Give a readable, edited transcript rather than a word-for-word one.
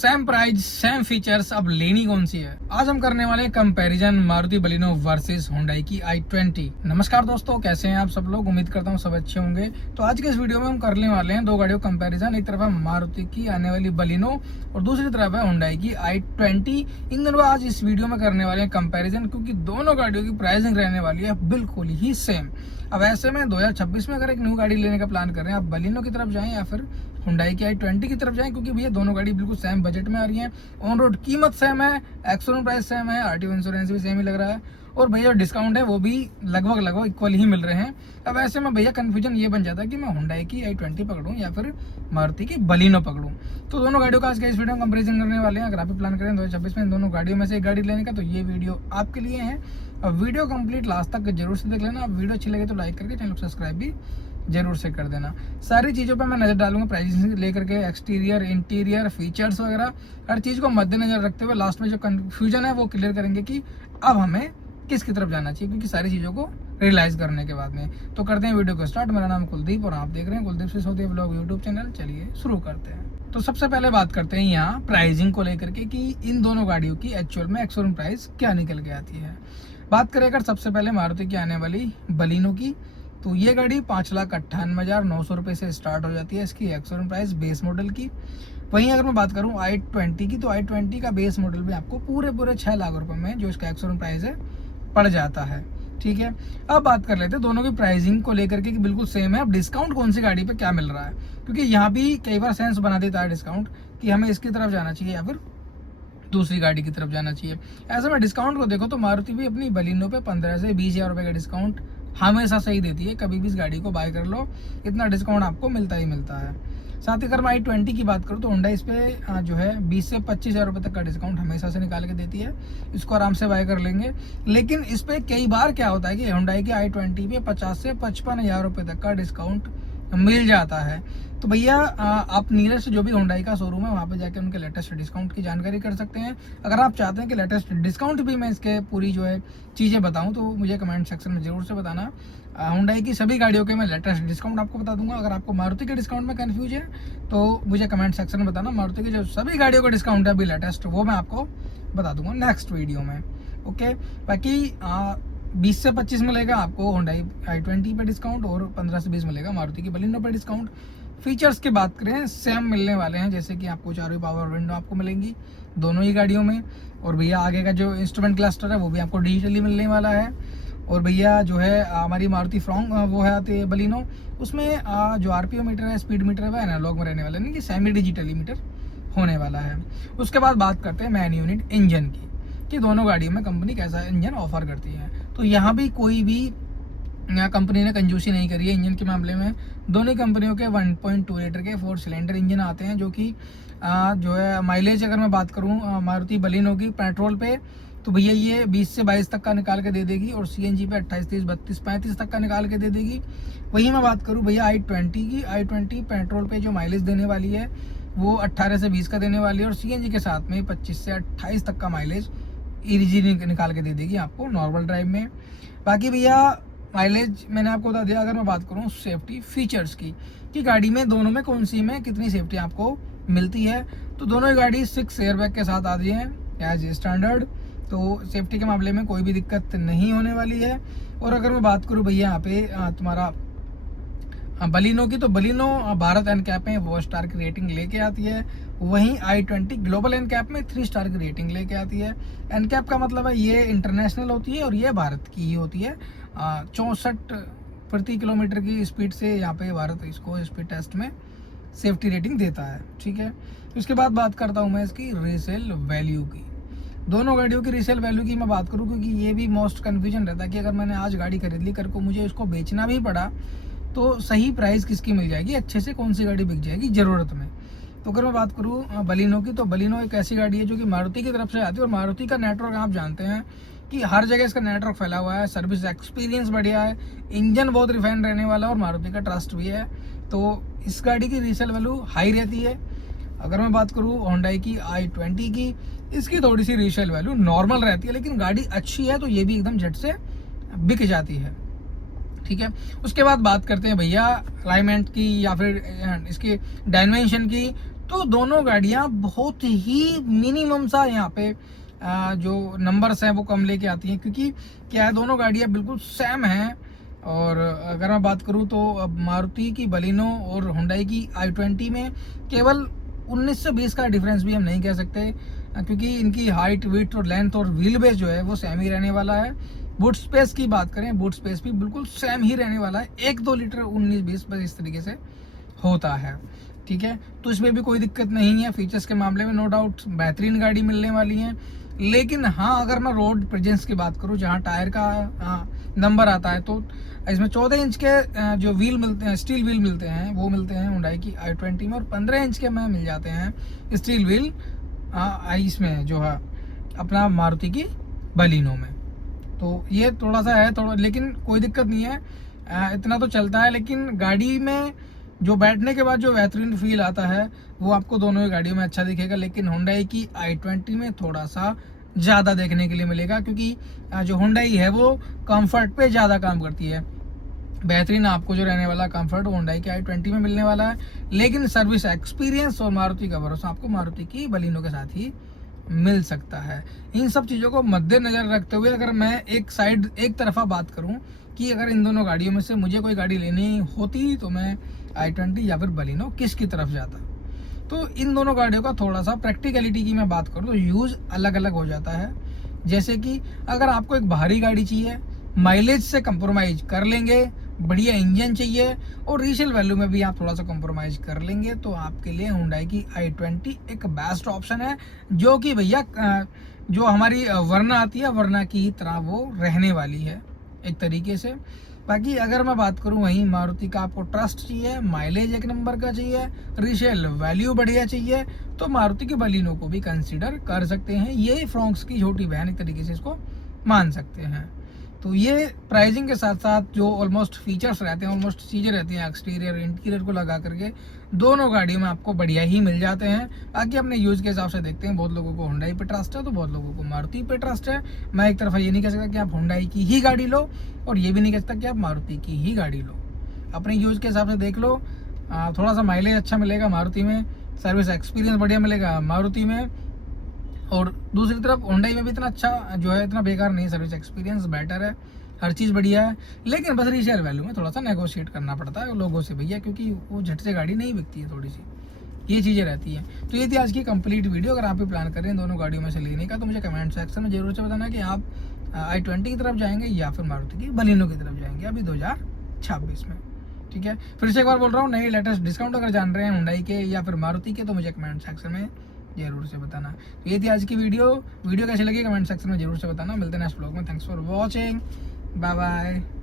Same price same features, अब लेनी कौन सी है। आज हम करने वाले हैं comparison Maruti Baleno versus Hyundai की i20। नमस्कार दोस्तों, कैसे हैं आप सब लोग। उम्मीद करता हूँ सब अच्छे होंगे। तो आज के इस वीडियो में हम करने वाले हैं दो गाड़ियों कंपैरिजन। एक तरफ है मारुति की आने वाली बलिनो और दूसरी तरफ है हुंडई की i20। इन दोनों आज इस वीडियो में करने वाले हैं कंपैरिजन, क्योंकि दोनों गाड़ियों की प्राइसिंग रहने वाली है बिल्कुल ही सेम। अब ऐसे में 2026 में अगर एक न्यू गाड़ी लेने का प्लान कर रहे हैं, आप बलिनो की तरफ जाएं या फिर हुंडई की i20 की तरफ जाएं, क्योंकि भैया दोनों गाड़ी बिल्कुल सेम बजट में आ रही हैं। ऑन रोड कीमत सेम है, एक्स-शोरूम प्राइस सेम है, आरटीओ इंश्योरेंस भी सेम ही लग रहा है और भैया डिस्काउंट है वो भी लगभग इक्वल ही मिल रहे हैं। अब ऐसे में भैया कंफ्यूजन ये बन जाता है कि मैं हुंडई की i20 पकड़ूं या फिर मारुति की बलिनो पकड़ूं। तो दोनों गाड़ियों का आज के इस वीडियो में कंपैरिजन करने वाले हैं। अगर आप भी प्लान करें 2026 में इन दोनों गाड़ियों में से एक गाड़ी लेने का, तो ये वीडियो आपके लिए है। अब वीडियो कंप्लीट लास्ट तक जरूर से देख लेना। अब वीडियो अच्छी लगे तो लाइक करके चैनल को सब्सक्राइब भी जरूर से कर देना। सारी चीज़ों पे मैं नज़र डालूंगा, प्राइसिंग से लेकर के एक्सटीरियर, इंटीरियर, फीचर्स वगैरह हर चीज़ को मद्देनजर रखते हुए लास्ट में जो कंफ्यूजन है वो क्लियर करेंगे कि अब हमें किसकी तरफ जाना चाहिए, क्योंकि सारी चीज़ों को रियलाइज़ करने के बाद में। तो करते हैं वीडियो को स्टार्ट। मेरा नाम कुलदीप और आप देख रहे हैं Kuldeep Sisodia vlog YouTube channel. चलिए शुरू करते हैं। तो सबसे पहले बात करते हैं यहाँ प्राइसिंग को लेकर के कि इन दोनों गाड़ियों की एक्चुअल में एक्स-शोरूम प्राइस क्या निकल के आती है। बात करें अगर सबसे पहले मारुति की आने वाली बलिनो की, तो ये गाड़ी 5,98,900 रुपये से स्टार्ट हो जाती है इसकी एक्स-शोरूम प्राइस बेस मॉडल की। वहीं अगर मैं बात करूँ i20 की, तो i20 का बेस मॉडल भी आपको पूरे 6 लाख रुपए में जो इसका एक्स-शोरूम प्राइस है पड़ जाता है। ठीक है, अब बात कर लेते हैं दोनों की प्राइसिंग को लेकर के कि बिल्कुल सेम है। अब डिस्काउंट कौन सी गाड़ी पे क्या मिल रहा है, क्योंकि यहाँ भी कई बार सेंस बना देता है डिस्काउंट कि हमें इसकी तरफ जाना चाहिए या फिर दूसरी गाड़ी की तरफ जाना चाहिए। ऐसे में डिस्काउंट को देखो तो मारुति भी अपनी बलिनो पे 15 से 20 हज़ार रुपये का डिस्काउंट हमेशा सही देती है। कभी भी इस गाड़ी को बाय कर लो, इतना डिस्काउंट आपको मिलता ही मिलता है। साथ ही अगर मैं i20 की बात करूँ तो हुंडई इस पे जो है 20 से 25 हज़ार रुपये तक का डिस्काउंट हमेशा से निकाल के देती है। इसको आराम से बाय कर लेंगे। लेकिन इस पे कई बार क्या होता है कि हुंडई की i20 पे 50 से 55 हज़ार रुपये तक का डिस्काउंट मिल जाता है। तो भैया आप नियरेस्ट जो भी हुंडई का शोरूम है वहाँ पे जाके उनके लेटेस्ट डिस्काउंट की जानकारी कर सकते हैं। अगर आप चाहते हैं कि लेटेस्ट डिस्काउंट भी मैं इसके पूरी जो है चीज़ें बताऊँ, तो मुझे कमेंट सेक्शन में ज़रूर से बताना। हुंडई की सभी गाड़ियों के मैं लेटेस्ट डिस्काउंट आपको बता दूंगा। अगर आपको मारुति के डिस्काउंट में कन्फ्यूज है तो मुझे कमेंट सेक्शन में बताना। मारुति की जो सभी गाड़ियों का डिस्काउंट है अभी लेटेस्ट, वो मैं आपको बता दूंगा नेक्स्ट वीडियो में। ओके, बाकी 20 से 25 मिलेगा आपको हुंडई i20 पे डिस्काउंट और 15 से 20 मिलेगा मारुति की बलिनो पे डिस्काउंट। फीचर्स की बात करें सेम मिलने वाले हैं, जैसे कि आपको चारों पावर विंडो आपको मिलेंगी दोनों ही गाड़ियों में। और भैया आगे का जो इंस्ट्रूमेंट क्लस्टर है वो भी आपको डिजिटली मिलने वाला है। और भैया जो है हमारी मारुति फ्रॉन्ग वो है आती है बलिनो, उसमें जो आरपीओ मीटर है, स्पीड मीटर है, वो एनालॉग में रहने वाला है, नहीं कि सेमी डिजिटली मीटर होने वाला है। उसके बाद बात करते हैं मैन यूनिट इंजन की कि दोनों गाड़ियों में कंपनी कैसा इंजन ऑफर करती है। तो यहाँ भी कोई भी कंपनी ने कंजूसी नहीं करी है इंजन के मामले में। दोनों कंपनियों के 1.2 लीटर के 4 सिलेंडर इंजन आते हैं, जो कि जो है माइलेज अगर मैं बात करूँ मारुति बलिनो की पेट्रोल पे, तो भैया ये 20 से 22 तक का निकाल के दे देगी और सीएनजी पे 28, 30, 32, 35 तक का निकाल के दे देगी। वहीं मैं बात करूँ भैया i20 की, i20 पेट्रोल पे जो माइलेज देने वाली है वो 18 से 20 का देने वाली है और सीएनजी के साथ में 25 से 28 तक का माइलेज ईजी निकाल के दे देगी आपको नॉर्मल ड्राइव में। बाकी भैया माइलेज मैंने आपको बता दिया। अगर मैं बात करूँ सेफ्टी फीचर्स की कि गाड़ी में दोनों में कौन सी में कितनी सेफ्टी आपको मिलती है, तो दोनों ही गाड़ी 6 एयरबैग के साथ आती है एज स्टैंडर्ड। तो सेफ्टी के मामले में कोई भी दिक्कत नहीं होने वाली है। और अगर मैं बात करूँ भैया यहाँ पे तुम्हारा बलिनो की, तो बलिनो भारत एनकैप में 4 स्टार की रेटिंग लेके आती है। वहीं i20 ग्लोबल एनकैप में 3 स्टार की रेटिंग लेके आती है। एनकैप का मतलब है ये इंटरनेशनल होती है और ये भारत की ही होती है। 64 प्रति किलोमीटर की स्पीड से यहाँ पे भारत इसको स्पीड टेस्ट में सेफ्टी रेटिंग देता है। ठीक है, उसके बाद बात करता हूँ मैं इसकी रीसेल वैल्यू की। दोनों गाड़ियों की रीसेल वैल्यू की मैं बात करूँ, क्योंकि ये भी मोस्ट कन्फ्यूजन रहता है कि अगर मैंने आज गाड़ी खरीद ली, कर को मुझे इसको बेचना भी पड़ा, तो सही प्राइस किसकी मिल जाएगी, अच्छे से कौन सी गाड़ी बिक जाएगी ज़रूरत में। तो अगर मैं बात करूँ बलिनो की, तो बलिनो एक ऐसी गाड़ी है जो कि मारुति की तरफ से आती है। और मारुति का नेटवर्क आप जानते हैं कि हर जगह इसका नेटवर्क फैला हुआ है, सर्विस एक्सपीरियंस बढ़िया है, इंजन बहुत रिफाइंड रहने वाला है और मारुति का ट्रस्ट भी है। तो इस गाड़ी की रीसेल वैल्यू हाई रहती है। अगर मैं बात करूँ हुंडई की i20 की, इसकी थोड़ी सी रीसेल वैल्यू नॉर्मल रहती है, लेकिन गाड़ी अच्छी है तो ये भी एकदम झट से बिक जाती है। ठीक है, उसके बाद बात करते हैं भैया अलाइनमेंट की या फिर इसकी डायमेंशन की। तो दोनों गाड़ियां बहुत ही मिनिमम सा यहाँ पे जो नंबर्स हैं वो कम लेके आती हैं, क्योंकि क्या है दोनों गाड़ियां बिल्कुल सेम हैं। और अगर मैं बात करूं तो अब मारुति की बलिनो और हुंडई की i20 में केवल 19 से 20 का डिफरेंस भी हम नहीं कह सकते, क्योंकि इनकी हाइट, विड्थ और लेंथ और व्हील बेस जो है वो सेम ही रहने वाला है। बूट स्पेस की बात करें, बूट स्पेस भी बिल्कुल सेम ही रहने वाला है, 1-2 लीटर 19-20 बस इस तरीके से होता है। ठीक है, तो इसमें भी कोई दिक्कत नहीं है। फीचर्स के मामले में नो डाउट बेहतरीन गाड़ी मिलने वाली है। लेकिन हाँ, अगर मैं रोड प्रेजेंस की बात करूँ, जहाँ टायर का नंबर आता है, तो इसमें 14 इंच के जो व्हील मिलते हैं, स्टील व्हील मिलते हैं, वो मिलते हैं हुंडई की i20 में, और 15 इंच के में मिल जाते हैं स्टील व्हील इसमें जो है अपना मारुति की बलिनो में। तो ये थोड़ा सा है, थोड़ा, लेकिन कोई दिक्कत नहीं है, इतना तो चलता है। लेकिन गाड़ी में जो बैठने के बाद जो बेहतरीन फील आता है वो आपको दोनों ही गाड़ियों में अच्छा दिखेगा, लेकिन हुंडई की i20 में थोड़ा सा ज़्यादा देखने के लिए मिलेगा, क्योंकि जो हुंडई है वो कंफर्ट पे ज़्यादा काम करती है। बेहतरीन आपको जो रहने वाला कंफर्ट हुंडई के i20 में मिलने वाला है, लेकिन सर्विस एक्सपीरियंस और मारुति का भरोसा आपको मारुति की बलिनो के साथ ही मिल सकता है। इन सब चीज़ों को मद्देनजर रखते हुए अगर मैं एक तरफा बात करूं कि अगर इन दोनों गाड़ियों में से मुझे कोई गाड़ी लेनी होती तो मैं i20 या फिर बलिनो किसकी तरफ जाता। तो इन दोनों गाड़ियों का थोड़ा सा प्रैक्टिकलिटी की मैं बात करूं तो यूज़ अलग अलग हो जाता है। जैसे कि अगर आपको एक भारी गाड़ी चाहिए, माइलेज से कंप्रोमाइज़ कर लेंगे, बढ़िया इंजन चाहिए और रीसेल वैल्यू में भी आप थोड़ा सा कंप्रोमाइज़ कर लेंगे, तो आपके लिए हुंडई की i20 एक बेस्ट ऑप्शन है, जो कि भैया जो हमारी वरना आती है, वरना की तरह वो रहने वाली है एक तरीके से। बाकी अगर मैं बात करूं वहीं मारुति का आपको ट्रस्ट चाहिए, माइलेज एक नंबर का चाहिए, रीसेल वैल्यू बढ़िया चाहिए, तो मारुति की बलिनो को भी कंसीडर कर सकते हैं। ये फ्रोंक्स की छोटी बहन एक तरीके से इसको मान सकते हैं। तो ये प्राइसिंग के साथ साथ जो ऑलमोस्ट फीचर्स रहते हैं, ऑलमोस्ट चीज़ें रहती हैं एक्सटीरियर इंटीरियर को लगा करके दोनों गाड़ियों में आपको बढ़िया ही मिल जाते हैं। बाकी अपने यूज़ के हिसाब से देखते हैं, बहुत लोगों को हुंडई पे ट्रस्ट है तो बहुत लोगों को मारुति पे ट्रस्ट है। मैं एक तरफा ये नहीं कह सकता कि आप हुंडई की ही गाड़ी लो, और ये भी नहीं कह सकता कि आप मारुति की ही गाड़ी लो। अपने यूज़ के हिसाब से देख लो। थोड़ा सा माइलेज अच्छा मिलेगा मारुति में, सर्विस एक्सपीरियंस बढ़िया मिलेगा मारुति में, और दूसरी तरफ हुंडई में भी इतना अच्छा जो है, इतना बेकार नहीं, सर्विस एक्सपीरियंस बेटर है, हर चीज़ बढ़िया है। लेकिन बस रीसेल वैल्यू में थोड़ा सा नेगोशिएट करना पड़ता है लोगों से भैया, क्योंकि वो झट से गाड़ी नहीं बिकती है, थोड़ी सी ये चीज़ें रहती हैं। तो ये थी आज की कंप्लीट वीडियो। अगर आप भी प्लान कर रहे हैं दोनों गाड़ियों में से लेने का, तो मुझे कमेंट सेक्शन में जरूर से बताना कि आप i20 की तरफ जाएंगे या फिर मारुति की बलिनो की तरफ जाएंगे अभी 2026 में। ठीक है, फिर से एक बार बोल रहा हूँ, नई लेटेस्ट डिस्काउंट अगर जान रहे हैं हुंडई के या फिर मारुति के, तो मुझे कमेंट सेक्शन में जरूर से बताना। तो ये थी आज की वीडियो कैसी लगी कमेंट सेक्शन में जरूर से बताना। मिलते हैं नेक्स्ट ब्लॉग में। Thanks for watching, bye bye.